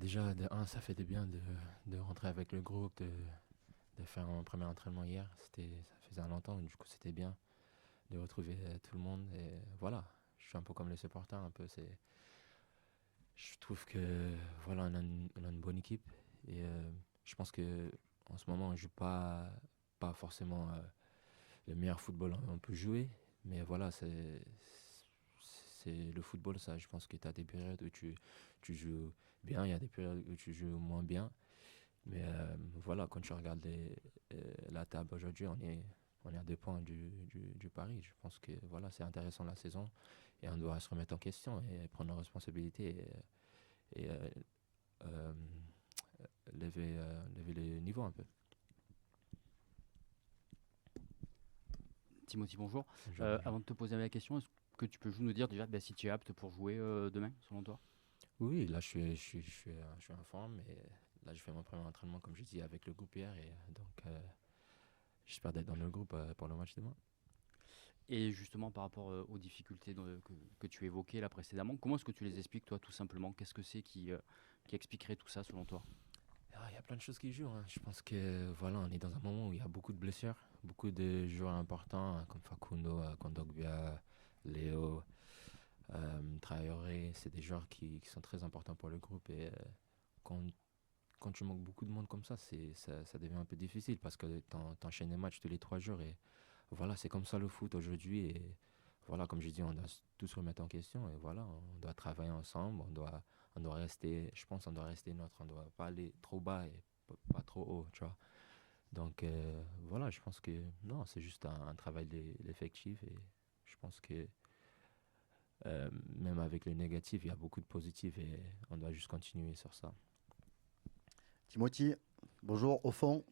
Déjà, de un, ça fait du bien de rentrer avec le groupe, de faire un premier entraînement hier. Ça faisait longtemps, du coup, c'était bien de retrouver tout le monde. Et voilà, je suis un peu comme les supporters, un peu. Je trouve que voilà, on a une bonne équipe. Et je pense que en ce moment, on joue pas forcément le meilleur football on peut jouer. Mais voilà, c'est le football, ça. Je pense que tu as des périodes où tu joues bien, il y a des périodes où tu joues moins bien. Mais voilà, quand tu regardes la table aujourd'hui, on est à 2 points du Paris. Je pense que voilà, c'est intéressant la saison et on doit se remettre en question et prendre nos responsabilités et euh, lever le niveau un peu. Timothy, bonjour. Bonjour, bonjour. Avant de te poser la question, est-ce que tu peux juste nous dire déjà si tu es apte pour jouer demain, selon toi? Oui, là je suis en forme et là je fais mon premier entraînement comme je dis avec le groupe hier et donc j'espère d'être dans le groupe pour le match demain. Et justement, par rapport aux difficultés que tu évoquais là précédemment, comment est-ce que tu les expliques, toi, tout simplement? Qu'est-ce que c'est qui expliquerait tout ça, selon toi? Ah, il y a plein de choses qui jouent, hein. Je pense que voilà, on est dans un moment où il y a beaucoup de blessures, beaucoup de joueurs importants comme Facundo, Kondogbia, Léo, Traoré. C'est des joueurs qui sont très importants pour le groupe et quand, quand tu manques beaucoup de monde comme ça, ça devient un peu difficile parce que t'enchaînes les matchs tous les 3 jours et voilà, c'est comme ça le foot aujourd'hui et voilà, comme je dis, on doit tous se remettre en question et voilà, on doit travailler ensemble, on doit rester, je pense, on doit rester neutre, on doit pas aller trop bas et pas trop haut, tu vois. Donc voilà, je pense que non, c'est juste un travail d'effectif et je pense que même avec le négatif, il y a beaucoup de positifs et on doit juste continuer sur ça. Timothy, bonjour. Au fond,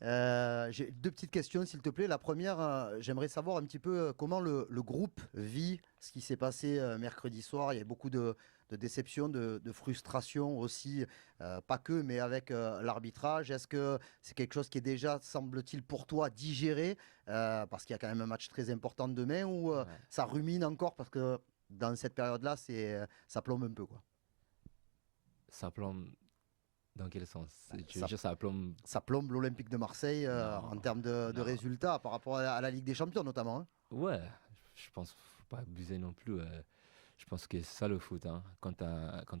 Ah, j'ai deux petites questions, s'il te plaît. La première, j'aimerais savoir un petit peu comment le groupe vit ce qui s'est passé mercredi soir. Il y a beaucoup de déceptions, de frustrations aussi, pas que, mais avec l'arbitrage. Est-ce que c'est quelque chose qui est déjà, semble-t-il, pour toi digéré, parce qu'il y a quand même un match très important demain, ou ouais. ça rumine encore parce que dans cette période-là, ça plombe un peu, quoi. Ça plombe dans quel sens? Tu veux Ça dire ça plombe? ça plombe l'Olympique de Marseille en Non, termes de non. résultats par rapport à la Ligue des Champions notamment, hein. Ouais, je pense qu'il faut pas abuser non plus. Je pense que c'est ça le foot, hein. Quand t'es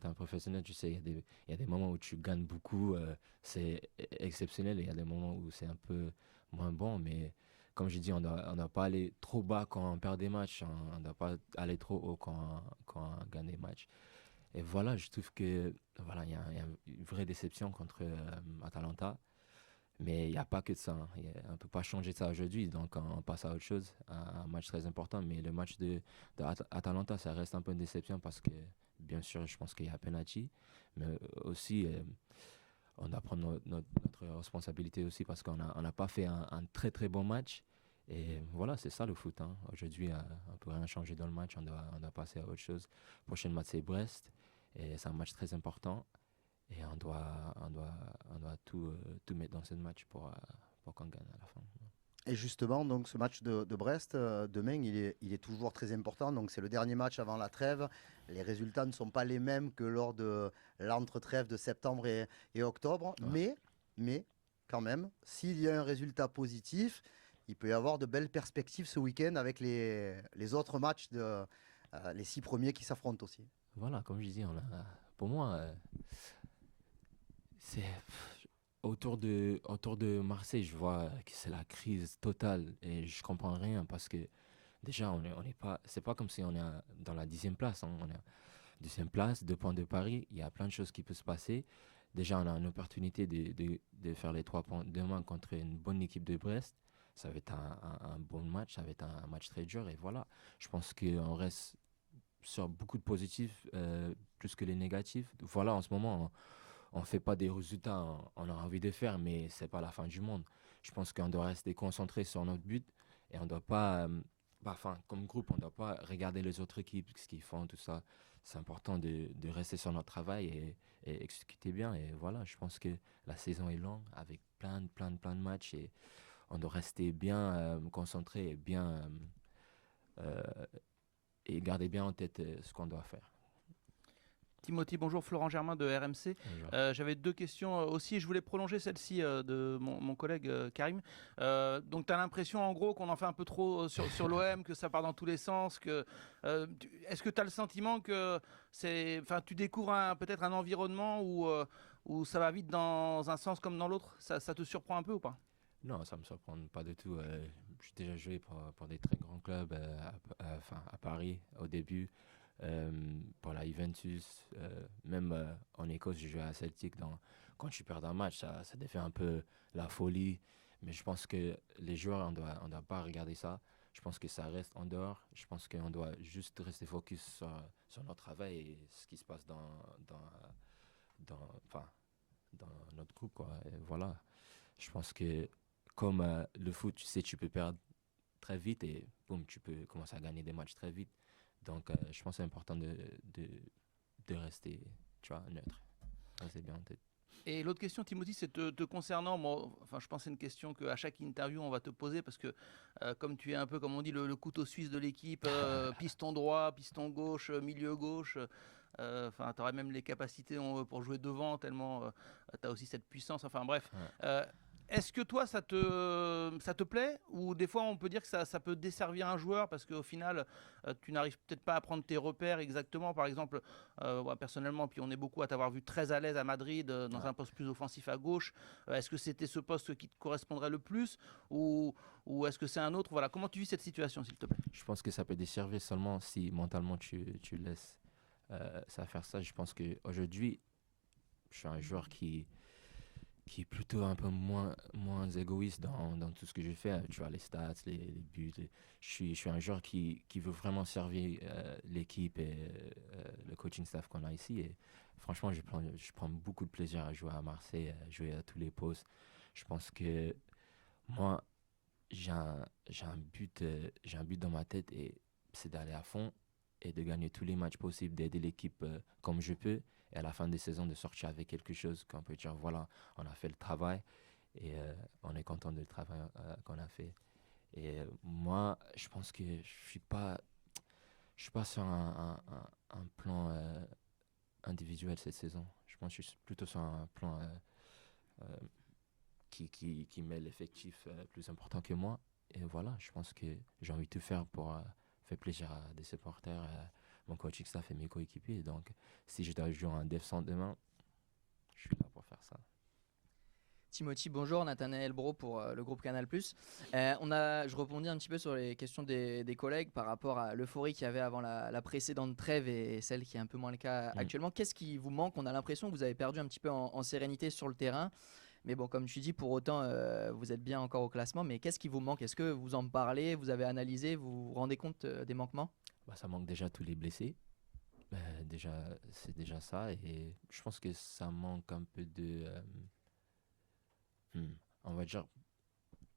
un professionnel, tu sais, il y a des moments où tu gagnes beaucoup, c'est exceptionnel, et il y a des moments où c'est un peu moins bon. Mais comme j'ai dit, on doit pas aller trop bas quand on perd des matchs, on doit pas aller trop haut quand on gagne des matchs. Et voilà, je trouve que voilà, il y a une vraie déception contre Atalanta. Mais il n'y a pas que de ça, hein. On ne peut pas changer ça aujourd'hui, donc on passe à autre chose, à un match très important. Mais le match de Atalanta, ça reste un peu une déception parce que, bien sûr, je pense qu'il y a penalty, mais aussi, on doit prendre notre responsabilité aussi parce on n'a pas fait un très très bon match. Et voilà, c'est ça le foot, hein. Aujourd'hui, on ne peut rien changer dans le match, on doit passer à autre chose. Prochain match, c'est Brest, et c'est un match très important. Et on doit tout mettre dans ce match pour qu'on gagne à la fin. Et justement, donc ce match de Brest, demain, il est toujours très important. Donc c'est le dernier match avant la trêve. Les résultats ne sont pas les mêmes que lors de l'entre-trêve de septembre et octobre. Ouais. Mais, quand même, s'il y a un résultat positif, il peut y avoir de belles perspectives ce week-end avec les autres matchs, les 6 premiers qui s'affrontent aussi. Voilà, comme je dis, pour moi, c'est autour de Marseille, je vois que c'est la crise totale et je comprends rien parce que déjà, on est pas, c'est pas comme si on est dans la 10e place, hein. On est à 10e place, 2 points de Paris. Il y a plein de choses qui peuvent se passer. Déjà, on a une opportunité de faire les 3 points demain contre une bonne équipe de Brest. Ça va être un bon match, ça va être un match très dur et voilà. Je pense qu'on reste sur beaucoup de positifs plus que les négatifs. Voilà, en ce moment, on fait pas des résultats, on a envie de faire, mais c'est pas la fin du monde. Je pense qu'on doit rester concentré sur notre but et on doit pas, enfin, comme groupe, on doit pas regarder les autres équipes, ce qu'ils font, tout ça. C'est important de rester sur notre travail et exécuter bien. Et voilà, je pense que la saison est longue avec plein de matchs et on doit rester bien concentré et bien et garder bien en tête ce qu'on doit faire. Timothy, bonjour, Florent Germain de RMC. Bonjour. J'avais 2 questions aussi et je voulais prolonger celle-ci de mon collègue Karim. Donc tu as l'impression en gros qu'on en fait un peu trop sur l'OM, que ça part dans tous les sens. Est-ce que tu as le sentiment que tu découvres peut-être un environnement où ça va vite dans un sens comme dans l'autre? Ça te surprend un peu ou pas? Non, ça me surprend pas du tout. J'ai déjà joué pour des très grands clubs à Paris au début, pour la Juventus, même en Écosse, j'ai joué à Celtic. Quand tu perds un match, ça défait un peu la folie. Mais je pense que les joueurs, on doit pas regarder ça. Je pense que ça reste en dehors. Je pense qu'on doit juste rester focus sur notre travail et ce qui se passe enfin, dans notre groupe, quoi. Et voilà. Je pense que comme le foot, tu sais, tu peux perdre très vite et boum, tu peux commencer à gagner des matchs très vite. Donc, je pense que c'est important de rester, tu vois, neutre. Rester bien en tête. Et l'autre question, Timothy, c'est te concernant. Moi, enfin, je pense que c'est une question qu'à chaque interview, on va te poser parce que, comme tu es un peu, comme on dit, le couteau suisse de l'équipe, piston droit, piston gauche, milieu gauche, tu aurais même les capacités pour jouer devant, tellement tu as aussi cette puissance. Enfin, bref. Ouais. Est-ce que toi, ça te plaît? Ou des fois, on peut dire que ça peut desservir un joueur parce qu'au final, tu n'arrives peut-être pas à prendre tes repères exactement. Par exemple, moi, personnellement, puis on est beaucoup à t'avoir vu très à l'aise à Madrid dans un poste plus offensif à gauche. Est-ce que c'était ce poste qui te correspondrait le plus ou est-ce que c'est un autre? Voilà. Comment tu vis cette situation, s'il te plaît? Je pense que ça peut desservir seulement si mentalement tu laisses ça faire ça. Je pense qu'aujourd'hui, je suis un joueur qui est plutôt un peu moins égoïste dans tout ce que je fais. Tu vois, les stats, les buts. Je suis un joueur qui veut vraiment servir l'équipe et le coaching staff qu'on a ici. Et franchement, je prends beaucoup de plaisir à jouer à Marseille, à jouer à tous les postes. Je pense que moi, j'ai un but dans ma tête et c'est d'aller à fond et de gagner tous les matchs possibles, d'aider l'équipe comme je peux et à la fin des saisons de sortir avec quelque chose qu'on peut dire voilà, on a fait le travail et on est content du travail qu'on a fait. Et moi, je pense que je suis pas sur un plan individuel cette saison. Je pense que je suis plutôt sur un plan euh, qui met l'effectif plus important que moi. Et voilà, je pense que j'ai envie de tout faire pour faire plaisir à des supporters, mon coaching staff et mes coéquipiers. Donc, si je dois jouer en Dev Centre demain, je suis là pour faire ça. Timothy, bonjour, Nathanaël Bro pour le groupe Canal+. Je rebondis un petit peu sur les questions des collègues par rapport à l'euphorie qu'il y avait avant la précédente trêve et celle qui est un peu moins le cas actuellement. Qu'est-ce qui vous manque? On a l'impression que vous avez perdu un petit peu en sérénité sur le terrain. Mais bon, comme tu dis, pour autant, vous êtes bien encore au classement. Mais qu'est-ce qui vous manque? Est-ce que vous en parlez? Vous avez analysé? Vous vous rendez compte des manquements? Ça manque déjà tous les blessés. C'est déjà ça. Et je pense que ça manque un peu de... on va dire...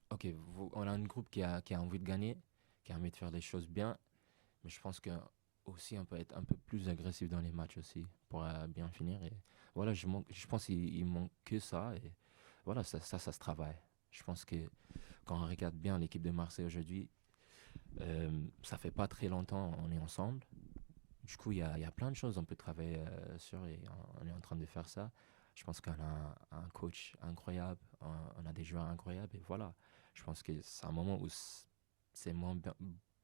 Ok, on a un groupe qui a envie de gagner, qui a envie de faire les choses bien. Mais je pense que aussi on peut être un peu plus agressif dans les matchs aussi pour bien finir. Et voilà, je pense qu'il manque que ça. Et voilà, ça se travaille. Je pense que quand on regarde bien l'équipe de Marseille aujourd'hui, ça fait pas très longtemps on est ensemble. Du coup, il y a plein de choses on peut travailler sur et on est en train de faire ça. Je pense qu'on a un coach incroyable, on a des joueurs incroyables et voilà. Je pense que c'est un moment où c'est moins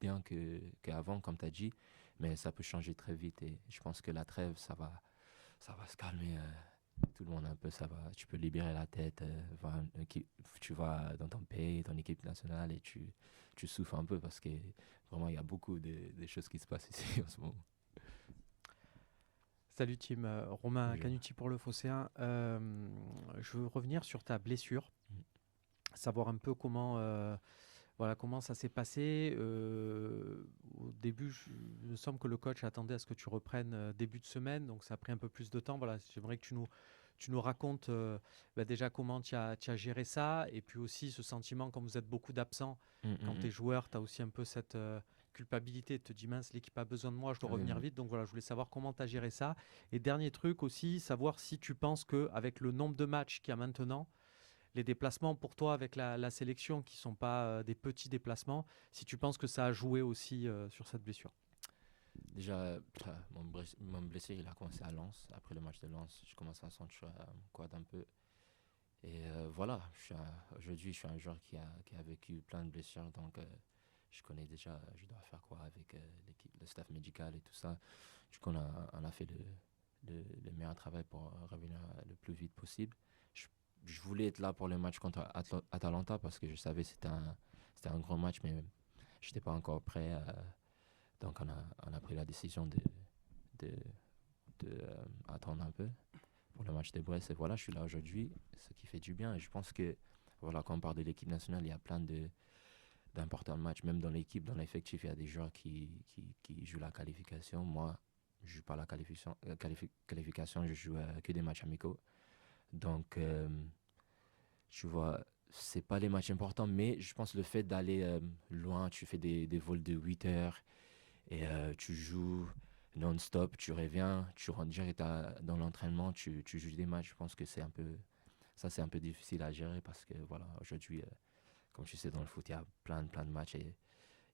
bien qu'avant, comme tu as dit, mais ça peut changer très vite et je pense que la trêve, ça va se calmer. Tout le monde un peu, ça va. Tu peux libérer la tête, tu vas dans ton pays, ton équipe nationale et tu souffles un peu parce que vraiment il y a beaucoup de choses qui se passent ici en ce moment. Salut team, Romain Bonjour. Canuti pour le Phocéen. Je veux revenir sur ta blessure, savoir un peu comment ça s'est passé. Au début, il me semble que le coach attendait à ce que tu reprennes début de semaine, donc ça a pris un peu plus de temps. Voilà, j'aimerais que tu nous racontes déjà comment tu as géré ça, et puis aussi ce sentiment, quand vous êtes beaucoup d'absents, quand tu es joueur, tu as aussi un peu cette culpabilité, te dis mince, l'équipe a besoin de moi, je dois revenir vite. Donc voilà, je voulais savoir comment tu as géré ça. Et dernier truc aussi, savoir si tu penses qu'avec le nombre de matchs qu'il y a maintenant, les déplacements pour toi avec la sélection qui ne sont pas des petits déplacements, si tu penses que ça a joué aussi sur cette blessure. Déjà, mon blessure, il a commencé à Lens. Après le match de Lens, je commence à sentir mon quad un peu. Et voilà, aujourd'hui, je suis un joueur qui a vécu plein de blessures. Donc, je connais déjà, je dois faire quoi avec l'équipe, le staff médical et tout ça. Du coup, on a fait le meilleur travail pour revenir le plus vite possible. Je voulais être là pour le match contre Atalanta parce que je savais que c'était un grand match, mais je n'étais pas encore prêt. Donc, on a pris la décision de attendre un peu pour le match de Brest. Et voilà, je suis là aujourd'hui, ce qui fait du bien. Et je pense que, voilà, quand on parle de l'équipe nationale, il y a plein d'importants matchs. Même dans l'équipe, dans l'effectif, il y a des joueurs qui jouent la qualification. Moi, je ne joue pas la qualification, je joue que des matchs amicaux. Donc, tu vois, c'est pas les matchs importants, mais je pense le fait d'aller loin, tu fais des vols de 8 heures et tu joues non-stop, tu reviens, tu rentres direct dans l'entraînement, tu joues des matchs. Je pense que c'est un peu difficile à gérer parce que voilà, aujourd'hui, comme tu sais, dans le foot, il y a plein de matchs et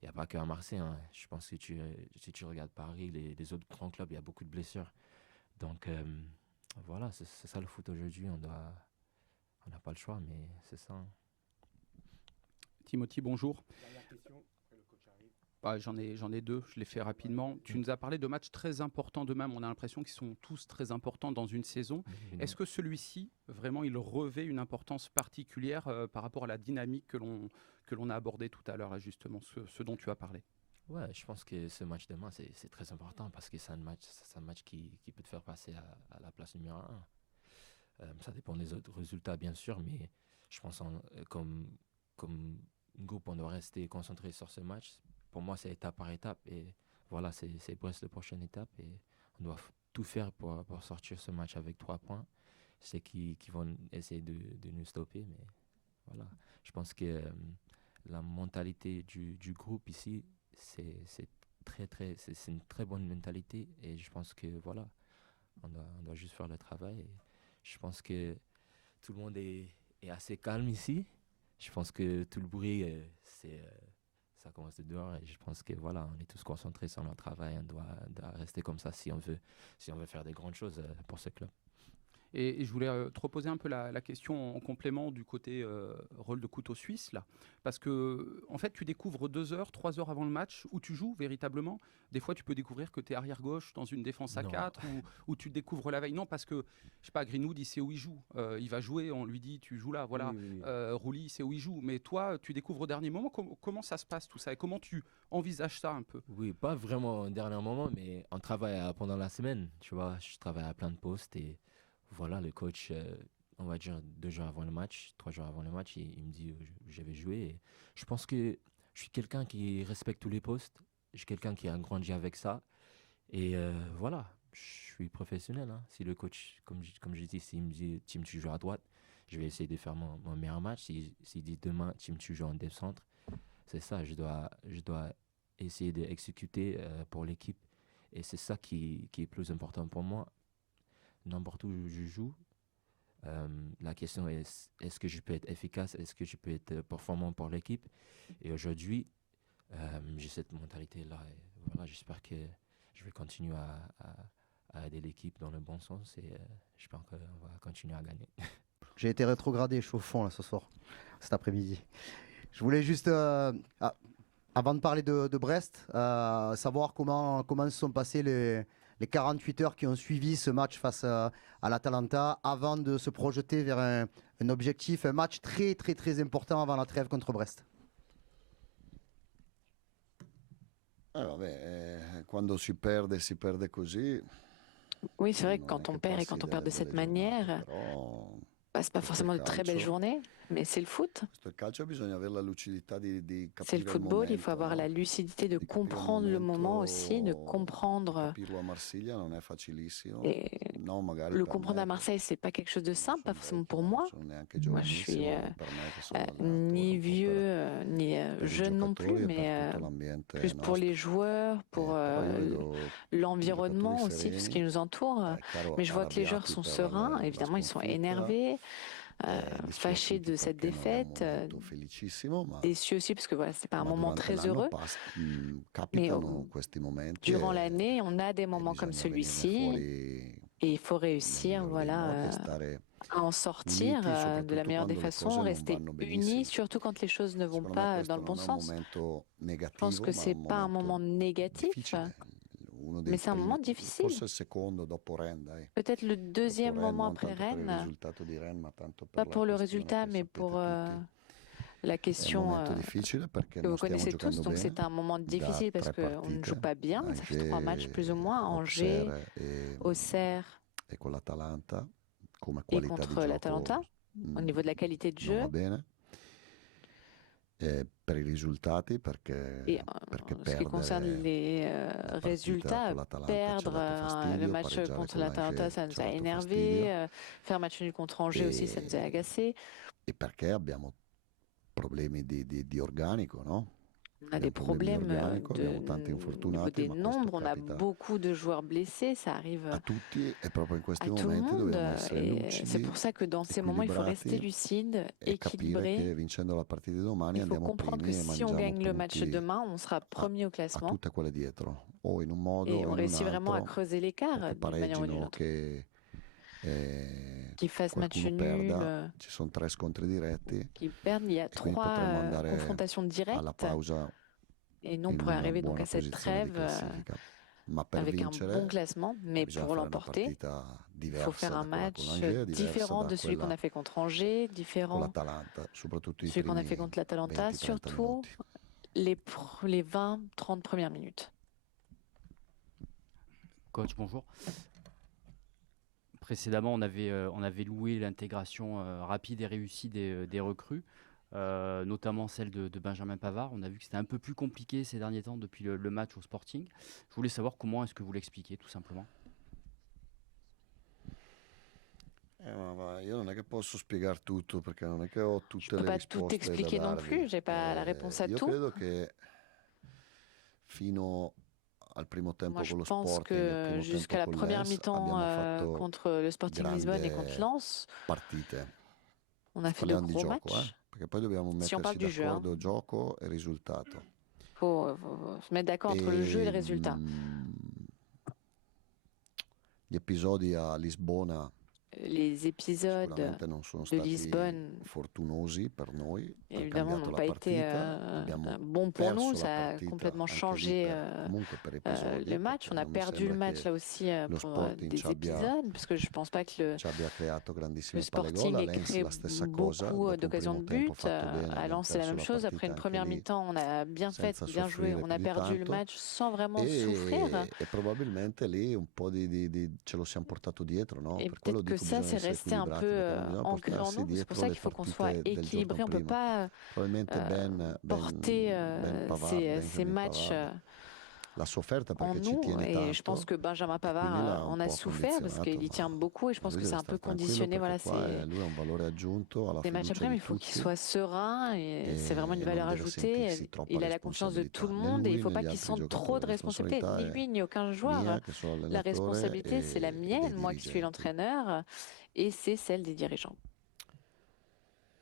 il n'y a pas qu'à Marseille. Hein. Je pense que si tu regardes Paris, les autres grands clubs, il y a beaucoup de blessures. Donc voilà, c'est ça le foot aujourd'hui. On n'a pas le choix, mais c'est ça. Hein. Timothy, bonjour. J'en ai deux, je les fais rapidement. Tu nous as parlé de matchs très importants de même. On a l'impression qu'ils sont tous très importants dans une saison. Est-ce que celui-ci, vraiment, il revêt une importance particulière par rapport à la dynamique que l'on a abordée tout à l'heure, là, justement, ce dont tu as parlé? Ouais, je pense que ce match demain, c'est très important parce que c'est un match qui peut te faire passer à la place numéro 1. Ça dépend des autres résultats, bien sûr, mais je pense comme groupe, on doit rester concentré sur ce match. Pour moi, c'est étape par étape. Et voilà, c'est Brest la prochaine étape. Et on doit tout faire pour sortir ce match avec 3 points. Je sais qu'ils vont essayer de nous stopper, mais voilà. Je pense que la mentalité du groupe ici, c'est une très bonne mentalité. Et je pense que voilà, on doit juste faire le travail. Et je pense que tout le monde est assez calme ici. Je pense que tout le bruit, ça commence de dehors et je pense que voilà, on est tous concentrés sur notre travail. On doit rester comme ça si on veut faire des grandes choses pour ce club. Et je voulais te reposer un peu la question en complément du côté rôle de couteau suisse, là. Parce que, en fait, tu découvres 2 heures, 3 heures avant le match où tu joues véritablement. Des fois, tu peux découvrir que tu es arrière-gauche dans une défense à 4 ou tu découvres la veille. Non, parce que, je sais pas, Greenwood, il sait où il joue. Il va jouer, on lui dit, tu joues là, voilà. Oui. Rouli, il sait où il joue. Mais toi, tu découvres au dernier moment. Comment ça se passe tout ça et comment tu envisages ça un peu? Oui, pas vraiment au dernier moment, mais on travaille pendant la semaine. Tu vois, je travaille à plein de postes et voilà, le coach, on va dire 2 jours avant le match, 3 jours avant le match, il me dit je vais jouer. Et je pense que je suis quelqu'un qui respecte tous les postes. Je suis quelqu'un qui a grandi avec ça. Et voilà, je suis professionnel. Hein. Si le coach, comme j'ai dit, s'il me dit Tim, tu joues à droite, je vais essayer de faire mon meilleur match. S'il dit demain, Tim, tu joues en décentre, c'est ça. Je dois essayer d'exécuter pour l'équipe. Et c'est ça qui est plus important pour moi. N'importe où je joue, la question est-ce que je peux être efficace, est-ce que je peux être performant pour l'équipe? Et aujourd'hui, j'ai cette mentalité-là. Et voilà, j'espère que je vais continuer à aider l'équipe dans le bon sens et j'espère qu'on va continuer à gagner. J'ai été rétrogradé, je suis au fond là ce soir, cet après-midi. Je voulais juste, avant de parler de Brest, savoir comment se sont passés les 48 heures qui ont suivi ce match face à l'Atalanta avant de se projeter vers un objectif, un match très très très important avant la trêve contre Brest. Quando si perde così. Oui, c'est vrai que quand on perd et quand on perd de cette manière, c'est pas forcément de très belles journées, mais c'est le foot. C'est le football, il faut avoir la lucidité de comprendre le moment aussi, de comprendre. Et le comprendre à Marseille, c'est pas quelque chose de simple, pas forcément pour moi. Moi, je suis ni vieux, ni jeune non plus, mais plus pour les joueurs, pour l'environnement aussi, tout ce qui nous entoure. Mais je vois que les joueurs sont sereins, évidemment, ils sont énervés. fâché de cette défaite, déçu aussi parce que voilà, c'est pas un moment très heureux. Mais durant l'année, on a des moments comme celui-ci et il faut réussir, voilà, à en sortir de la meilleure des façons, rester unis, surtout quand les choses ne vont pas dans le bon sens. Je pense que c'est pas un moment négatif. Mais c'est un moment difficile. Peut-être le deuxième moment après Rennes, pas pour le résultat, mais pour la question que vous connaissez tous. Donc c'est un moment difficile parce qu'on ne joue pas bien. Ça fait 3 matchs plus ou moins, Angers, Auxerre et contre l'Atalanta, au niveau de la qualité de jeu. Et ce qui concerne les résultats, perdre le match contre l'Atalanta, ça nous a énervé. Faire match nul contre Angers aussi, ça nous a agacé. Et parce abbiamo problemi di organico, no? On a des problèmes au niveau des nombres, on a beaucoup de joueurs blessés, ça arrive à tout le monde. Et c'est pour ça que dans ces moments, il faut rester lucide, équilibré. Il faut comprendre que si on gagne le match demain, on sera premier au classement. Et on réussit vraiment à creuser l'écart d'une manière ou d'une autre. Qui fassent match nul, qui perdent, il y a 3 confrontations directes. Et nous, on pourrait arriver donc à cette trêve avec un bon classement, mais pour l'emporter, il faut faire un match différent de celui qu'on a fait contre Angers, différent de celui qu'on a fait contre l'Atalanta, surtout les 20-30 premières minutes. Coach, bonjour. Précédemment, on avait loué l'intégration rapide et réussie des recrues, notamment celle de Benjamin Pavard. On a vu que c'était un peu plus compliqué ces derniers temps depuis le match au Sporting. Je voulais savoir comment est-ce que vous l'expliquez, tout simplement. Io non è che posso spiegare tutto perché non è che ho tutte le risposte. Je ne peux pas tout expliquer non plus, j'ai pas la réponse à tout. Credo che fino Moi, je pense que jusqu'à la première mi-temps contre le Sporting Lisbonne et contre Lens, on a fait de gros matchs. Si on parle du jeu, il faut se mettre d'accord entre le jeu et le résultat. Gli episodi a Lisbona les épisodes de Lisbonne, évidemment, n'ont pas été bons pour nous. Ça a complètement changé le match. On a perdu le match là aussi pour des épisodes, parce que je ne pense pas que le Sporting ait créé beaucoup d'occasions de but. À Lens, c'est la même chose. Après une première mi-temps, on a bien fait, bien joué. On a perdu le match sans vraiment souffrir. Et probabilmente lì un po' ce lo siamo portato dietro, no? Et peut-être que ça, c'est resté un peu ancré en nous. C'est pour ça qu'il faut qu'on soit équilibré. On ne peut pas porter ces matchs en nous. Et je pense que Benjamin Pavard en a souffert parce qu'il y tient beaucoup. Et je pense que c'est un peu conditionné. Voilà, c'est des matchs après, mais il faut qu'il soit serein. Et c'est vraiment une valeur ajoutée. Il a la confiance de tout le monde et il ne faut pas qu'il sente trop de responsabilité. Ni lui, ni aucun joueur. La responsabilité, c'est la mienne, moi qui suis l'entraîneur, et c'est celle des dirigeants.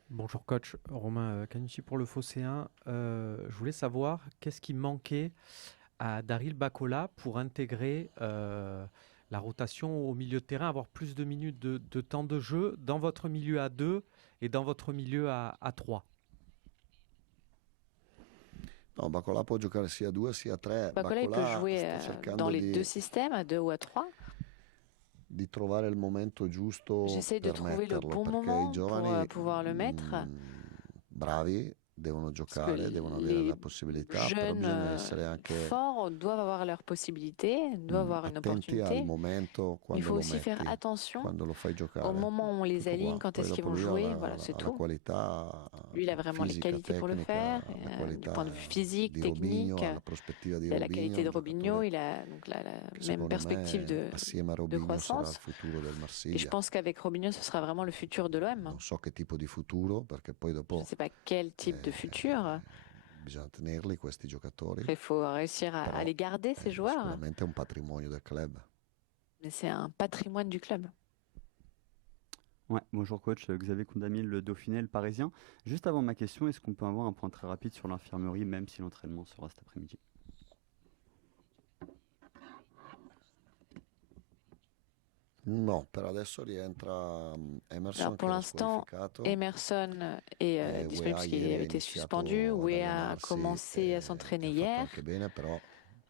Bonjour coach, Romain Canucci pour le Phocéen. Je voulais savoir qu'est-ce qui manquait à Daryl Bacola pour intégrer la rotation au milieu de terrain, avoir plus de minutes de temps de jeu dans votre milieu à 2 et dans votre milieu à 3. No, Bacola può giocare sia a 2 sia a 3. Bacola il peut jouer dans les deux systèmes, à 2 ou à 3. Di trovare il momento giusto. J'essaie de trouver le bon moment pour pouvoir le mettre. Bravi. Devono giocare, devono avere la possibilità, però bisogna essere anche forts doivent avoir leurs possibilités, doivent avoir une opportunité. Il faut aussi faire attention au moment où on les aligne, quand est-ce qu'ils vont jouer, voilà, c'est tout. Lui, il a vraiment les qualités pour le faire, du point de vue physique, technique, il a la qualité de Robinho, il a donc la même perspective de croissance. Et je pense qu'avec Robinho, ce sera vraiment le futur de l'OM. Je ne sais pas quel type de futur. Il faut réussir à les garder, ces joueurs. Mais c'est un patrimoine du club. Ouais, bonjour coach, Xavier Condamine, le Dauphiné, le Parisien. Juste avant ma question, est-ce qu'on peut avoir un point très rapide sur l'infirmerie, même si l'entraînement sera cet après-midi? No, per adesso rientra Emerson Alors pour che era l'instant, squalificato. Emerson est disponible parce qu'il avait été suspendu. Wea a commencé à s'entraîner che ha fatto hier. anche bene, però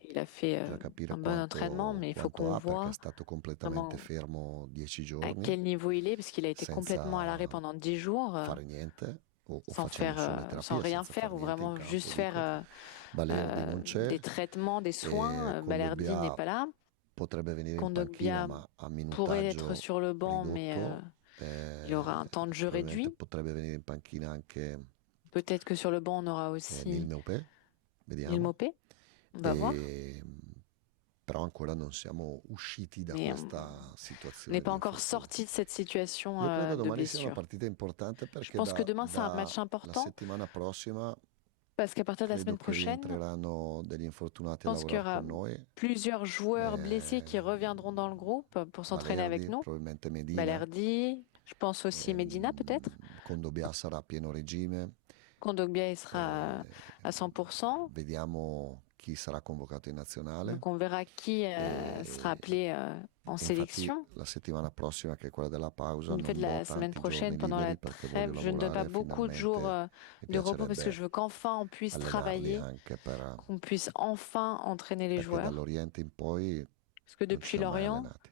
Il a fait bisogna capire un bon entraînement, mais il faut quanto qu'on ha, perché voit è stato completamente comment, fermo 10 à giorni, quel niveau il est, parce qu'il a été senza complètement à l'arrêt pendant 10 jours, fare niente, o sans facendo solo le sans terapie, rien senza faire, fare ou niente in vraiment campo, juste dico. faire Balerdi non c'è, des traitements, des soins. Balerdi Kondogbia n'est pas là. potrebbe venire in Kondogbia panchina, ma a pourrait être minutaggio sur le banc, mais ridotto. il aura un temps de jeu Probabilmente réduit. potrebbe venire in panchina anche Peut-être que sur le banc, on aura aussi Neil Maupay, Neil vediamo. Maupay. On va voir. Però ancora non siamo usciti da Mais questa on situazione n'est di pas encore infortunio. sorti de cette situation Io credo de domani sia una blessure. partita importante Je perché pense que demain, c'est un match la important settimana prossima parce qu'à partir de la credo semaine che prochaine, rientreranno degli infortunati je a pense qu'il y lavorare aura con noi. plusieurs joueurs blessés qui reviendront dans le groupe pour s'entraîner avec Balerdi, nous. probabilmente Medina, Balerdi, je pense aussi Medina peut-être. Kondogbia sarà a pieno regime. Kondogbia, il sera à 100%. Vediamo chi sarà convocato in nazionale. Donc on verra qui sera appelé en Infatti, sélection. la settimana prossima, che è quella della pausa, En non fait, do la semaine tanti prochaine, giorni pendant la liberi perché trêve, voglio je ne donne pas lavorare beaucoup de jours finalmente. de repos parce que piacerebbe je veux qu'enfin on puisse allenarli travailler, anche per, qu'on puisse enfin entraîner les perché joueurs. dall'Oriente in poi Parce que non ci depuis siamo mai l'Orient, allenati.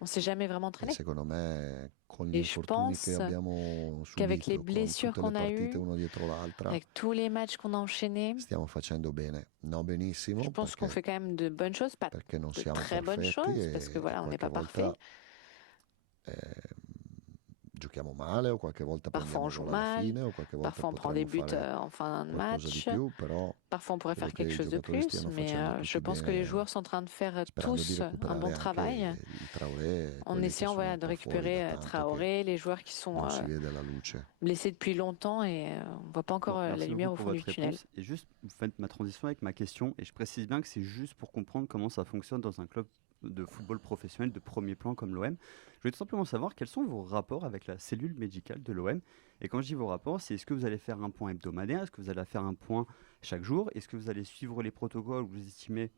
on ne s'est jamais vraiment E entraîné. secondo me con gli Et je infortuni pense che abbiamo qu'avec les subito, con blessures tutte le qu'on a partite eues, uno dietro l'altra, avec tous les matchs qu'on a enchaînés, stiamo facendo bene. Non benissimo, je pense qu'on perché, fait quand même de bonnes choses, pas perché non de siamo très bonnes perfetti choses, parce que voilà, on n'est qualche pas volta parfait. giochiamo male o qualche volta Parfois on prendiamo joue gol alla mal, fine o qualche volta parfois on prend des potremmo buts fare en fin de qualcosa di match, più, però parfois on pourrait credo faire che quelque i chose de giocatori plus, stiano mais facendo je tutti pense que les bene, joueurs sont en train de faire sperando di tous un recuperare bon anche travail, il Traoré, en quelli che essayant sono voilà, un de po' fuori da récupérer tanto, che Traoré, les joueurs qui sont non si vede la luce. blessés depuis longtemps et on ne voit pas encore Bon, la merci lumière beaucoup au pour fond du votre tunnel. réponse. Et juste, vous faites ma transition avec ma question, et je précise bien que c'est juste pour comprendre comment ça fonctionne dans un club de football professionnel de premier plan comme l'OM. Je voulais tout simplement savoir quels sont vos rapports avec la cellule médicale de l'OM. Et quand je dis vos rapports, c'est est-ce que vous allez faire un point hebdomadaire, est-ce que vous allez faire un point chaque jour, est-ce que vous allez suivre les protocoles où vous estimez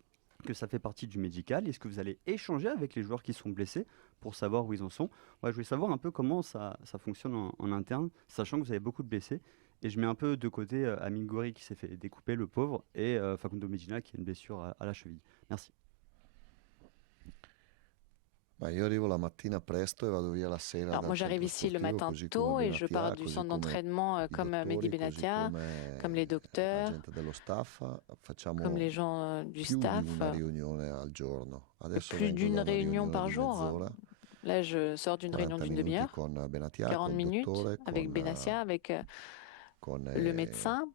que ça fait partie du médical, est-ce que vous allez échanger avec les joueurs qui sont blessés pour savoir où ils en sont. Ouais, je voulais savoir un peu comment ça fonctionne en interne, sachant que vous avez beaucoup de blessés. Et je mets un peu de côté Amine Gouiri qui s'est fait découper, le pauvre, et Facundo Medina qui a une blessure à la cheville. Merci. Ma io arrivo la mattina presto e vado via la sera Alors dal moi j'arrive centro ici le sportivo, matin così tôt come et je Benatia, pars du così centre come d'entraînement i comme Mehdi dottori, così Benatia, come comme les la docteurs, gente dello staff. Facciamo comme les gens du più di staff. una riunione al giorno. Adesso Plus vengo d'une da una réunion riunione par di jour. mezz'ora, Là je sors d'une 40 réunion d'une minuti demi-heure, con Benatia, 40 col minutes dottore, avec con, Benatia, avec con le médecin,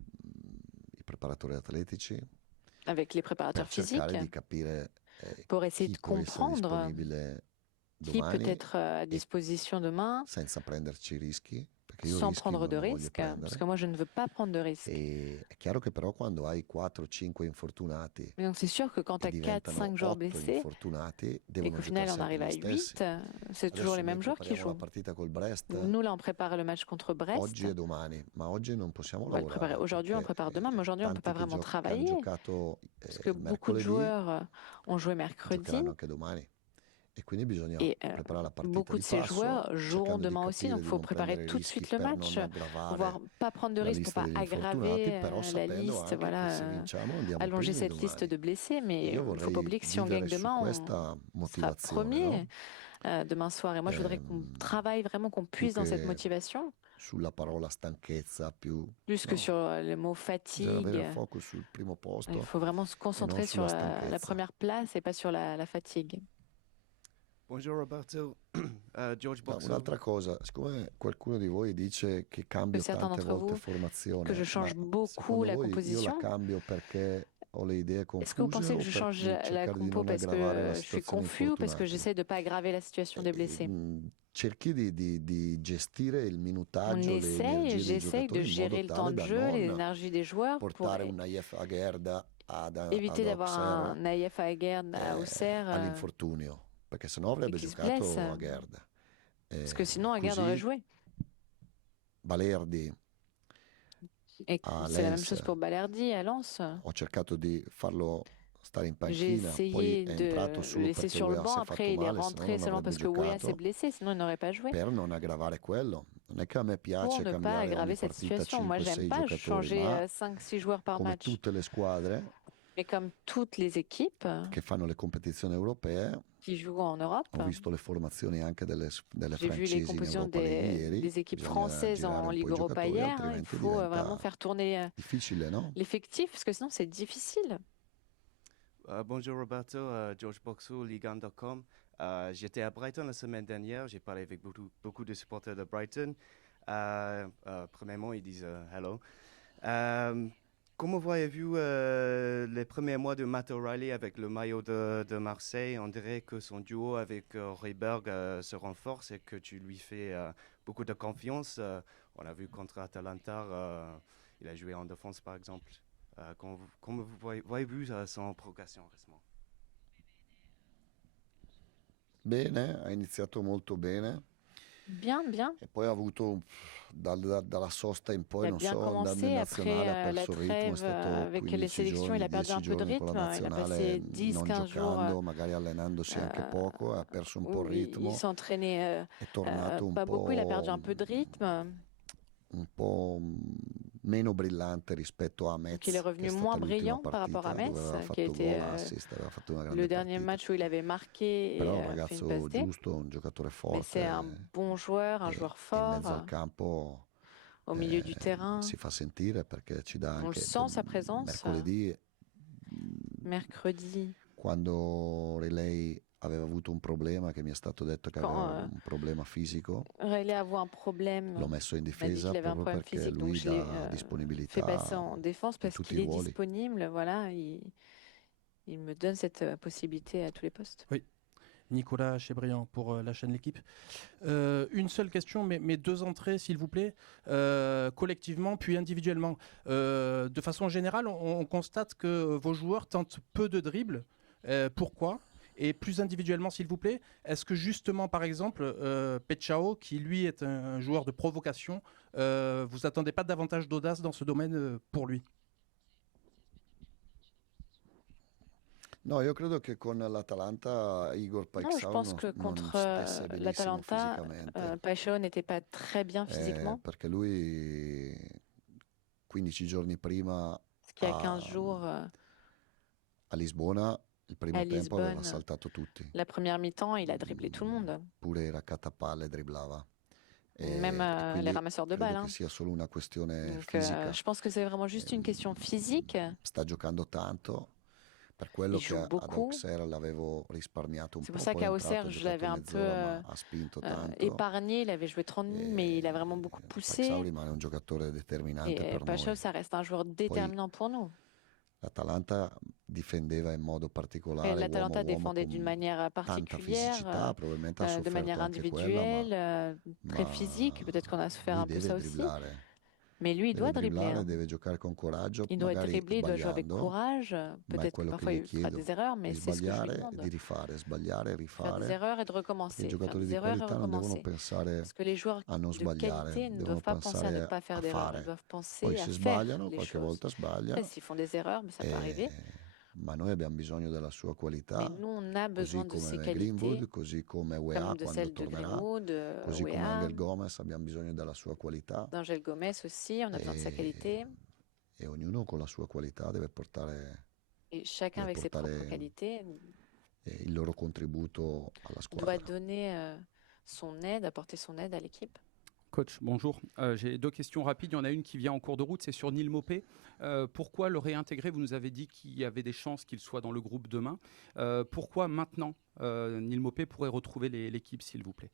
i preparatori atletici, avec les préparateurs per cercare physiques, di capire pour essayer chi de può essere comprendre disponibile qui peut domani être à disposition demain senza prenderci rischi, perché io sans rischi prendre non de ne voglio risques, parce prendere. que moi je ne veux pas prendre de risques. E è chiaro che però quando hai 4-5 infortunati Mais donc c'est sûr que quand tu e as 4-5 diventano joueurs 8 blessés infortunati, et devono qu'au final giocare on arrive sempre à gli 8, stessi. c'est toujours Adesso les noi mêmes joueurs qui prepariamo la jouent. partita col Brest Nous là on prépare le match contre Brest, oggi e domani, ma oggi non possiamo on va le lavorare préparer aujourd'hui, on le perché prépare demain, mais aujourd'hui on ne peut tanti pas che vraiment che hanno travailler giocato parce que beaucoup de mercoledì joueurs ont joué mercredi giocheranno anche domani e quindi bisogna et preparare la partita beaucoup di de ces passo, joueurs joueront cercando di demain aussi, capire donc il di faut non préparer prendere tout de rischi suite le per match, non aggravare voire pas prendre de la risques pour lista pas degli infortunati, aggraver però la sapendo liste, anche voilà, che se vinciamo andiamo allonger primi cette liste domani. de blessés, mais Io il ne faut pas vorrei oublier que si on vivere gagne su demain, questa on sera motivazione, premier no? demain soir. Et moi, je voudrais qu'on travaille vraiment, qu'on Più puisse dans cette che motivation, sulla parola stanchezza, più plus que no, sur le mot bisogna avere fatigue. il focus sul primo posto Il faut vraiment se e non concentrer sur sulla la stanchezza. première place et pas sur la fatigue. Bonjour Roberto, George No, Boxall. un'altra cosa, siccome qualcuno di voi dice che Que cambio certains tante d'entre volte vous, que je formazione, change ma beaucoup secondo la voi io la composition. cambio perché ho le idee Est-ce que vous confuse pensez o que je per change la cercare di compo non parce aggravare la que je suis situazione confus ou parce que infortunati? j'essaie de ne pas aggraver la situation des blessés? Cerchi di gestire il On minutaggio, le essaie, energie dei j'essaie de giocatori in gérer le modo temps tale de da jeu, les non énergies des joueurs pour portare un Naïef Aguerd ad éviter d'avoir un Auxerre Naïef Aguerd à Auxerre all'infortunio, perché sennò avrebbe qui se giocato blesse. Aguerd. Parce que sinon, Aguerd aurait joué. Balerdi. Et c'est la même chose pour Balerdi à Lens. Ho cercato di farlo stare in J'ai panchina, poi essayé è de entrato le solo laisser perché sur le Weah banc. si è Après, fatto il est male, se no rentré non seulement avrebbe parce que Weah s'est giocato, blessé, sinon il n'aurait pas joué. per non aggravare quello. Non è che a me Pour piace ne pas cambiare ogni aggraver cette partita situation. Moi, 5-6 j'aime pas giocatori, changer ma 5-6 joueurs par come match. tutte le squadre Mais comme toutes les équipes che fanno le competizioni europee, qui jouent en Europe, ho visto le formazioni anche delle j'ai vu les francesi in compositions Europa League ieri, des équipes bisogna françaises girare en un po' Ligue i Europa giocatori, hier. Il altrimenti faut vraiment diventa faire tourner difficile, no? l'effectif, parce que sinon c'est difficile. Bonjour Roberto, George Boxall, Ligue1.com. J'étais à Brighton la semaine dernière, j'ai parlé avec beaucoup de supporters de Brighton. Premièrement, ils disent hello. Comment voyez-vous les premiers mois de Matt O'Reilly avec le maillot de Marseille? On dirait que son duo avec Højbjerg se renforce et que tu lui fais beaucoup de confiance. On a vu contre Atalanta, il a joué en défense par exemple. Come voyez-vous son progression récemment? Bene, ha iniziato molto bene Bien, bien. e poi ha avuto dalla sosta in poi, Il a non bien so, andando in commencé après nazionale ha la perso il ritmo, è trêve stato avec les 15 sélections, il giorni, a perdu 10 un peu de giorni con la rythme. Il a nazionale passé non 10-15 giocando, jours magari allenandosi anche poco, ha perso un po' où il il ritmo, s'entraînait è tornato un pas beaucoup, il a perdu po', un peu de rythme. un po' meno brillante rispetto a Donc Metz, il est che è revenu stata moins l'ultima brillant par rapport à partita Metz, dove aveva qui a fatto été gol, assist, aveva fatto una grande le dernier partita. match où il avait marqué et Però un fait une ragazzo passe D. giusto, un giocatore Mais forte, c'est un bon joueur, un joueur in mezzo al fort campo au milieu du terrain. si fa sentire perché ci dà On le anche sent sa présence. mercoledì Mercredi, quando Relay aveva avuto un problema che mi è stato detto che aveva un problema fisico, Relais avait un problème. l'ho messo in Il m'a dit difesa qu'il avait un proprio problème perché physique, donc lui je l'ai dà fait disponibilità passer en défense parce tutti qu'il i est ruoli. disponible. Voilà, il me donne cette possibilité à tous les postes. Oui. Nicolas Chebriand pour la chaîne L'Équipe. Une seule question, mais deux entrées, s'il vous plaît, collectivement puis individuellement. De façon générale, on constate que vos joueurs tentent peu de dribbles. Pourquoi ? Et plus individuellement, s'il vous plaît, est-ce que justement, par exemple, Pechao, qui lui est un joueur de provocation, vous attendez pas davantage d'audace dans ce domaine pour lui ? No, io credo che con l'Atalanta Igor Non, je Paixão pense que non contre stesse benissimo l'Atalanta, fisicamente, Paixão n'était pas très bien physiquement. perché lui 15 giorni prima Parce qu'il y a 15 jours, a Lisbona il primo à tempo aveva Lisbonne, saltato tutti, la première mi-temps, il a dribblé tout le monde, pure i raccattapalle dribblava. même E les quindi ramasseurs de credo balles. che sia solo una questione Donc, fisica. je pense que c'est vraiment juste une question physique. Sta giocando tanto, per quello Il che joue ad beaucoup. Auxerre l'avevo risparmiato un C'est po', pour ça poi è qu'à entrato, Auxerre, ha je l'avais giocato un peu mezz'ora, ma ha spinto tanto. épargné. Il avait joué 30 minutes, mais il a vraiment beaucoup poussé. Paixão rimane un giocatore determinante Et per Paixão, noi. ça reste un joueur déterminant pour nous. L'Atalanta difendeva in modo Et particolare l'Atalanta uomo-uomo défendait con d'une manière tanta particulière, fisicità, probabilmente ha de sofferto manière anche quella, individuelle, très ma physique. Peut-être qu'on a souffert un lui peu deve ça aussi. dribblare. Mais lui, il doit Deve dribbler. dribblare, Hein. deve giocare con coraggio, Il doit magari dribbler, il doit jouer avec sbagliando, courage. ma è Peut-être que quello che parfois gli il fera chiedo, des erreurs, mais di c'est ce que je lui sbagliare, demande. di rifare, sbagliare, Faire des rifare. erreurs et de I recommencer. Faire giocatori des di erreurs et qualità non devono recommencer. pensare Parce que les joueurs a non de sbagliare, qualité ne devono doivent pas penser à ne pensare pas faire a d'erreurs. Ils fare. doivent penser Poi à se faire sbagliano, les qualche choses. volta sbagliano, Après, s'ils font des erreurs, mais ça peut arriver. ma noi abbiamo bisogno della sua Mais qualità, nous, on a besoin così de ses come qualités, Greenwood, così come Weah comme de quando celles de tornerà, Greenwood, così come Weah, Angel Gomez abbiamo bisogno della sua qualità d'Angel Gomez aussi. On a besoin de sa qualité. e ognuno con la sua qualità deve portare Et chacun avec ses propres portare qualités il loro contributo alla doit squadra. donner son aide, apporter son aide à l'équipe. Coach, bonjour. J'ai deux questions rapides. Il y en a une qui vient en cours de route, c'est sur Neil Maupay. Pourquoi le réintégrer? Vous nous avez dit qu'il y avait des chances qu'il soit dans le groupe demain. Pourquoi maintenant Neil Maupay pourrait retrouver l'équipe, s'il vous plaît?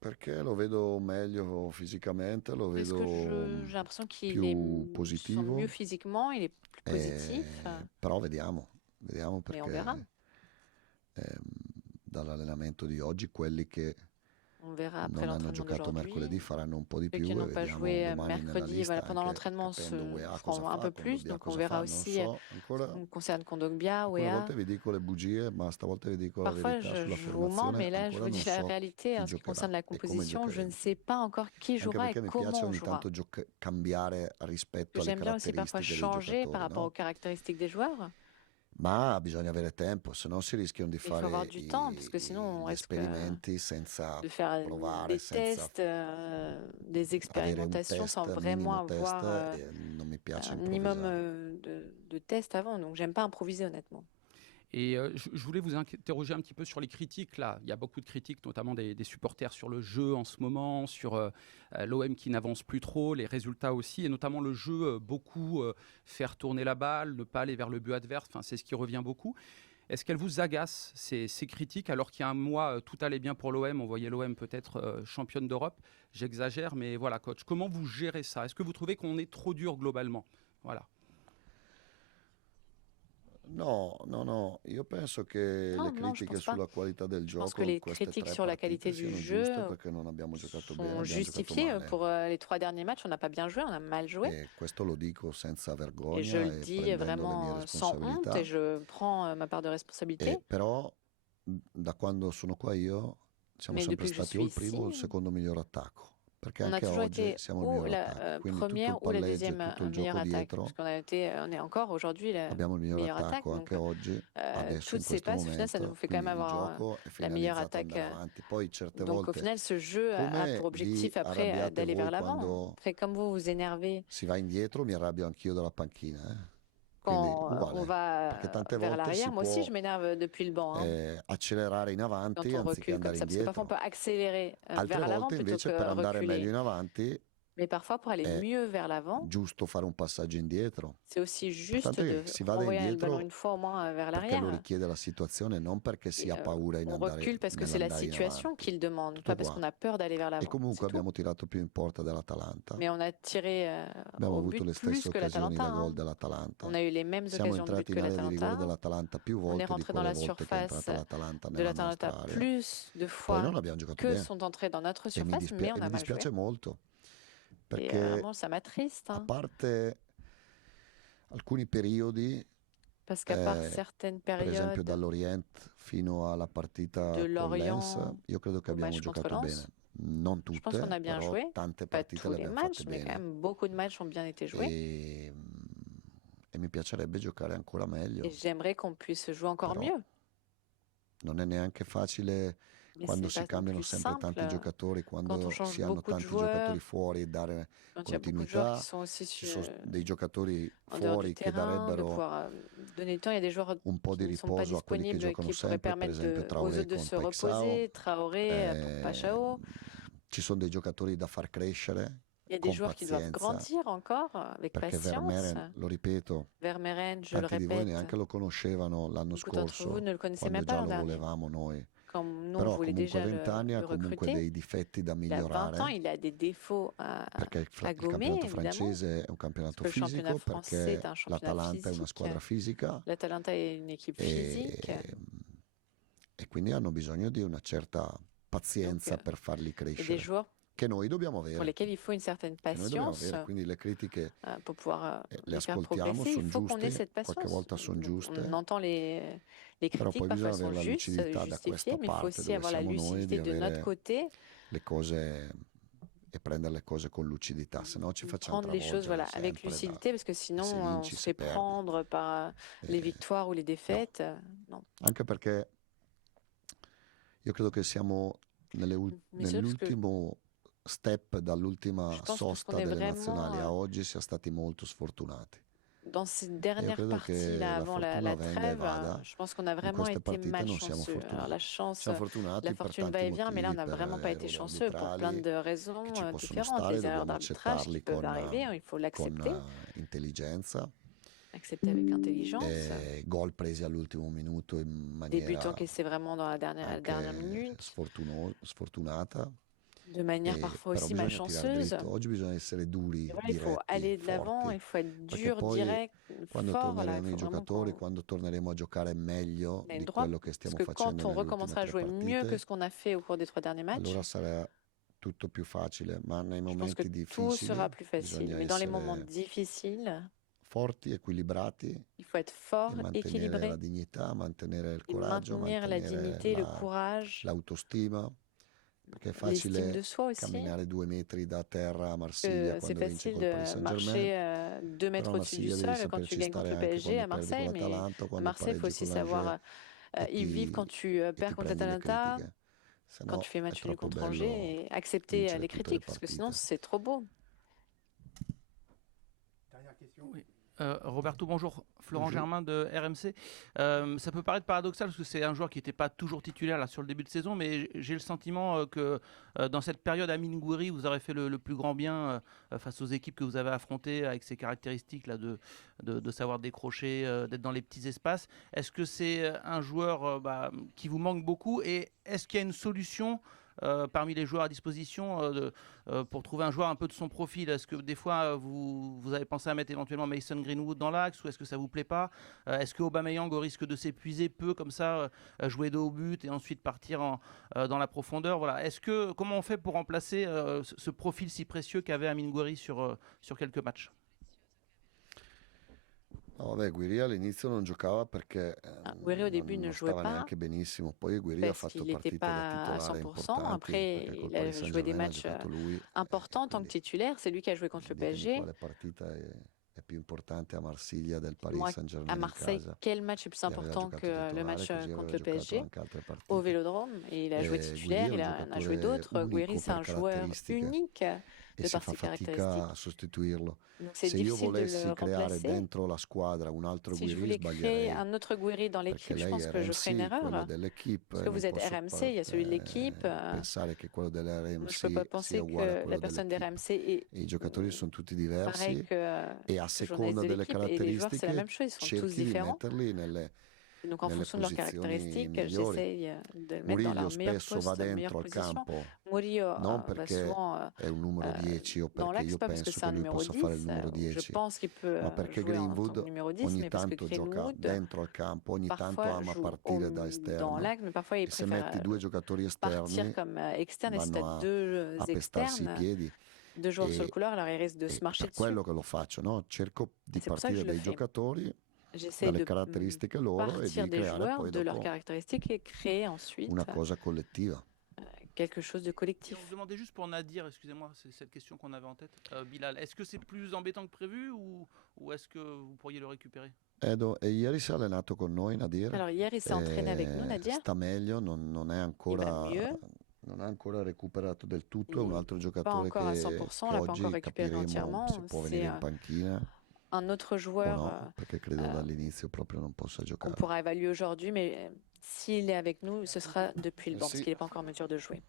Perché lo vedo meglio fisicamente, lo Parce vedo que j'ai l'impression qu'il più est se sent positivo, mieux physiquement, il est plus positif. però vediamo Mais on perché verra. dall'allenamento di oggi quelli che On On verra après non hanno l'entraînement giocato mercoledì d'aujourd'hui. faranno un po' di Ceux più qui e n'ont pas vediamo joué domani nella mercredi, lista voilà, pendant anche l'entraînement, capendo UEA feront cosa un peu fa, plus. Kondogbia Donc on cosa verra fa, non aussi so ce ancora. qui concerne Kondogbia, Alcune OEA. volte vi dico le bugie, ma stavolta vi dico la Parfois, verità sulla je vous mens, formazione, mais là, je ancora vous non dis la so réalité. chi En ce qui concerne giocherà la e come composition, je ne giocheremo. sais pas encore qui Anche jouera et perché mi piace comment on ogni jouera. tanto cambiare rispetto alle J'aime bien aussi parfois caratteristiche dei changer par giocatori, rapport no? aux caractéristiques des joueurs. Ma bisogna avere tempo, se no si rischiano di Il faut avoir fare du temps, parce que sinon on gli risque esperimenti senza de faire provare, des senza tests, des avere un expérimentations test, sans minimo vraiment avoir test, e non mi piace un minimum improvvisare. de tests avant. Donc, j'aime pas improviser, honnêtement. Et je voulais vous interroger un petit peu sur les critiques. Là, il y a beaucoup de critiques, notamment des supporters sur le jeu en ce moment, sur l'OM qui n'avance plus trop, les résultats aussi, et notamment le jeu, beaucoup faire tourner la balle, ne pas aller vers le but adverse. Enfin, c'est ce qui revient beaucoup. Est-ce qu'elles vous agacent, ces critiques, alors qu'il y a un mois, tout allait bien pour l'OM, on voyait l'OM peut-être championne d'Europe? J'exagère, mais voilà, coach, comment vous gérez ça? Est-ce que vous trouvez qu'on est trop dur globalement? Voilà. No, io penso che le critiche sulla qualità del Je pense gioco que les queste critiques tre sur la qualité partite du siano jeu giuste perché non abbiamo giocato bene, sont abbiamo giocato justifiées. male. Pour les 3 derniers matchs, on n'a pas bien joué, on a mal joué. E questo lo dico senza Et je vergogna le e dis prendendo le mie vraiment sans honte responsabilità. et je prends ma part de responsabilité. Però da quando sono qua io siamo Mais sempre depuis que je stati o il suis primo o il ici, secondo miglior attacco. Perché on a anche toujours oggi été siamo il ou miglior la attacco. Quindi tutto première il ou la palleggio e deuxième tutto il meilleure gioco attaque. dietro, Parce on est encore aujourd'hui la abbiamo il miglior meilleure attaque. attacco Donc, anche oggi, adesso in toutes ces questo passes, au final, ça nous momento. fait quand même Quindi il avoir gioco è la meilleure finalizzato ad attaque. andare avanti. Poi certe Donc au volte, final, ce jeu a come pour objectif vi après arrabbiate d'aller vers voi l'avant. quando Après, comme vous vous énervez si va indietro, mi arrabbio anch'io dalla panchina. Quindi quand on uguale, va perché tante vers volte si l'arrière, moi aussi je può m'énerve depuis le banc. accelerare in Quand avanti on anziché recule comme andare ça, parce que parfois on indietro. peut accélérer Altre vers l'avant volte plutôt invece que per andare meglio reculer. in avanti Mais parfois, pour aller è mieux vers l'avant, giusto fare un passaggio indietro. c'est aussi juste L'importante è de che si vada renvoyer le ballon indietro une fois au moins vers perché lo l'arrière. richiede la situazione, non perché si ha paura in On andare recule parce que c'est la nell'andare in situation avanti. qui le demande, Tutto pas parce qua. qu'on a peur d'aller vers E l'avant. comunque C'est tout. abbiamo tirato più in porta dell'Atalanta. Mais on a tiré Abbiamo au avuto but le plus stesse que occasioni l'Atalanta. da gol Hein. dell'Atalanta. On a eu les mêmes Siamo occasions de but entrati que in area di rigore l'Atalanta. dell'Atalanta più On est volte di rentré dans quelle la volte che è entrata surface l'Atalanta de nella l'Atalanta nostra area. plus de Poi fois non abbiamo giocato que bene. sont entrés dans notre E mi surface, mais on a mal joué. dispiace molto. Et Perché vraiment, ça m'attriste. a Hein. parte alcuni periodi, Parce qu'à part certaines per esempio périodes dall'Orient fino alla partita de con Lorient Lens, io credo che au abbiamo match contre giocato Lens, bene. Non je pense tutte, qu'on a bien però joué. tante Pas partite tous le les abbiamo matchs, fatte mais quand bene. même beaucoup de matchs ont bien été joués. E mi piacerebbe giocare ancora meglio. Et j'aimerais qu'on puisse jouer encore Però mieux. non è neanche facile Mais quando c'est si pas non cambiano plus sempre simple tanti giocatori, quand on quando change si hanno beaucoup de tanti giocatori joueurs, fuori e dare quand il y a beaucoup de joueurs continuità. qui sont aussi Ci sur, sono dei giocatori en dehors du fuori che terrain, de darebbero pouvoir donner du temps. Il y a des joueurs un po' di qui ne sont pas riposo a quelli che disponibles, giocano qui pourraient sempre, per permettre esempio aux Traoré autres de con se Paixão. reposer, Traoré pour Paixão. Ci sono dei giocatori da far crescere Il y a des con joueurs qui doivent pazienza, grandir encore avec perché patience. Vermeeren, lo ripeto, Vermeeren, je le tanti di voi répète, neanche lo conoscevano l'anno beaucoup d'entre scorso, vous ne le connaissaient quando même pas già l'an lo dernier. volevamo noi. Quand nous, on Però voulait comunque déjà 20 anni ha le comunque recruter. dei difetti da Il a 20 ans, migliorare, il a des défauts perché il à gommer, campionato évidemment. francese è un campionato Parce que le championnat fisico, français perché est un championnat l'Atalanta è una physique. squadra fisica L'Atalanta est une équipe physique. e quindi hanno bisogno di una certa pazienza per farli Et des crescere, joueurs che noi dobbiamo pour avere. lesquels il faut une certaine Che noi dobbiamo patience avere. Quindi le critiche pour pouvoir le les faire ascoltiamo, progresser. sono Il faut qu'on ait giuste, cette qualche patience. volta sono giuste, On entend les però critiques, poi parfois bisogna elles sont avere la justes, lucidità da justifiées, questa mais il faut parte aussi dove avoir la siamo noi, lucidité di de notre avere côté, le cose e prendere le cose con lucidità, se no ci facciamo prendre les choses travolgere avec sempre lucidité, parce que sinon se on vinci, se se fait perdi. prendre par les victoires ou les défaites. Non. Anche perché io credo che siamo nell'ultimo step dall'ultima Je pense que sosta qu'on est delle vraiment, nazionali a oggi siamo stati molto sfortunati. Dans ces Io dernières credo che parties là, la avant fortuna la venga e trêve, vada. je pense qu'on a In vraiment queste été partite non siamo malchanceux. Alors fortunati. la chance, Siamo fortunati la per fortune va tanti et vient, mais là on motivi, n'a per vraiment pas été errori chanceux pour plein arbitrali de raisons che ci possono différentes. stare, Les erreurs dobbiamo d'arbitrage qui accettarli peuvent arriver, il faut l'accepter, con intelligenza. accepter avec intelligence. Gol presi all'ultimo minuto in Des buts maniera encaissés vraiment dans la dernière anche minute. sfortunata. de manière parfois Però aussi bisogna tirare malchanceuse. dritto. Oggi bisogna essere duri, C'est vrai, il faut diretti, aller de l'avant, forti. il faut être Perché dur, poi direct, quando fort. Là, il torneranno i faut vraiment giocatori, qu'on quando torneremo a giocare meglio ait le di droit. quello che Parce stiamo que facendo quand on nelle ultime recommencera à 3 jouer mieux que partite, ce qu'on a fait au cours des 3 derniers matchs, allora sarà tutto più facile, ma nei je pense que momenti tout sera difficili plus facile. bisogna Mais dans les moments essere difficiles, forti, equilibrati il faut être e fort, mantenere équilibré la dignità, mantenere il et coraggio, maintenir la mantenere dignité, le courage, l'autostima, perché è l'estime de facile soi aussi. camminare 2 metri da terra a Marsiglia Que c'est quando vinci facile col Paris de Saint-Germain, marcher 2 mètres però a au-dessus du Marsiglia devi sol quand tu saperci gagnes contre stare le anche PSG à quando perdi con Marseille, mais l'Atalanta, à quando Marseille, il faut pareggi aussi con l'Angers savoir y vivre quand tu e perds ti contre prendi le l'Atalanta, critiche. Se quand no tu fais è match nul troppo contre bello Angers et accepter vincere les tutte le critiques parce que sinon partite. c'est trop beau. Oui. Roberto, bonjour. Florent Bonjour. Germain de RMC. Ça peut paraître paradoxal parce que c'est un joueur qui n'était pas toujours titulaire là, sur le début de saison, mais j'ai le sentiment que dans cette période, Amine Gouiri vous aurez fait le plus grand bien face aux équipes que vous avez affrontées avec ses caractéristiques là, de savoir décrocher, d'être dans les petits espaces. Est-ce que c'est un joueur qui vous manque beaucoup et est-ce qu'il y a une solution parmi les joueurs à disposition pour trouver un joueur un peu de son profil? Est-ce que des fois vous avez pensé à mettre éventuellement Mason Greenwood dans l'axe ou est-ce que ça vous plaît pas? Est-ce que Aubameyang, au risque de s'épuiser, peut comme ça jouer dos au but et ensuite partir dans la profondeur? Voilà. Comment on fait pour remplacer ce profil si précieux qu'avait Amine Gouiri sur quelques matchs? No, vabbè, Guiri all'inizio non giocava perché Gouiri au début ne non jouait stava pas neanche benissimo. Poi Guiri ha parce fatto qu'il n'était partite da pas à titolare 100%. importanti Après, perché col il a Paris joué des Saint-Germain ha matchs giocato lui. importants en tant que titulaire. C'est lui qui a joué contre le Ditemi PSG. quale partita è più importante a Marsiglia del Paris Moi, Saint-Germain à in Marseille, casa. quel match est plus E aveva important giocato que le titolare, match così aveva contre le giocato PSG anche altre au partite. Vélodrome? Et il a joué titulaire, Guiri il è un a joué giocatore d'autres. Gouiri, unico c'est un per joueur caratteristiche unique e de si par fa ses fatica caractéristiques. a sostituirlo. Donc c'est Se io difficile de volessi le creare remplacer. dentro la squadra un altro Si je Guiri voulais créer sbaglierei, un autre Gouiri dans perché l'équipe, je lei pense è que je ferais une RMC, quello erreur. dell'equipe, Parce que non vous êtes posso RMC, il y a celui de l'équipe. pensare che quello Moi, je ne peux dell'RMC pas penser sia uguale a que quello la personne dell'equipe. d'RMC est E I giocatori sono tutti pareil diversi que e a le seconda journaliste de delle l'équipe. Et les joueurs, c'est la caratteristiche même chose, ils sont tous cerchi di différents. metterli nelle Et donc en nelle fonction de leurs posizioni caractéristiques, migliori. j'essaye de le mettre dans Murillo leur meilleur spesso poste, va meilleure dentro al position. campo, Murillo non va perché souvent è un numero 10 o dans perché l'axe, io pas parce que penso c'est un che lui numéro possa 10. fare il numero Je 10, pense qu'il peut ma perché jouer en tant Greenwood que numéro 10, ogni mais parce que tanto gioca Greenwood dentro al campo, ogni tanto parfois ama joue partire da dans esterno l'axe, mais parfois il e se préfère metti due giocatori partir esterni comme externe. Et si tu vanno as deux a pestarsi i externes, piedi. deux joueurs sur le E, couloir, alors ils risquent de se e marcher per dessus. quello che lo faccio, no? Cerco di C'est pour ça que partire je le dai fais. giocatori, J'essaie dalle de caratteristiche loro e partir di des creare joueurs, poi de leurs dopo caractéristiques et créer ensuite una cosa collettiva. quelque chose de Et collectif. on se demandait juste pour Nadir, excusez-moi, c'est cette question qu'on avait en tête. Bilal, est-ce que c'est plus embêtant que prévu ou est-ce que vous pourriez le récupérer? Edo, e ieri si è allenato con noi Nadir, Alors hier, il s'est entraîné avec nous, Nadir. sta meglio, non è Il va ancora mieux. non ha ancora recuperato del tutto, è Il un altro Pas giocatore encore à che 100%, on l'a pas oggi encore récupéré capiremo entièrement. se può venire C'est in panchina un autre o joueur no, perché credo dall'inizio proprio non possa qu'on giocare. pourra évaluer aujourd'hui, mais s'il est avec nous, ce sera depuis le banc, parce Merci. qu'il n'est pas encore en mesure de jouer.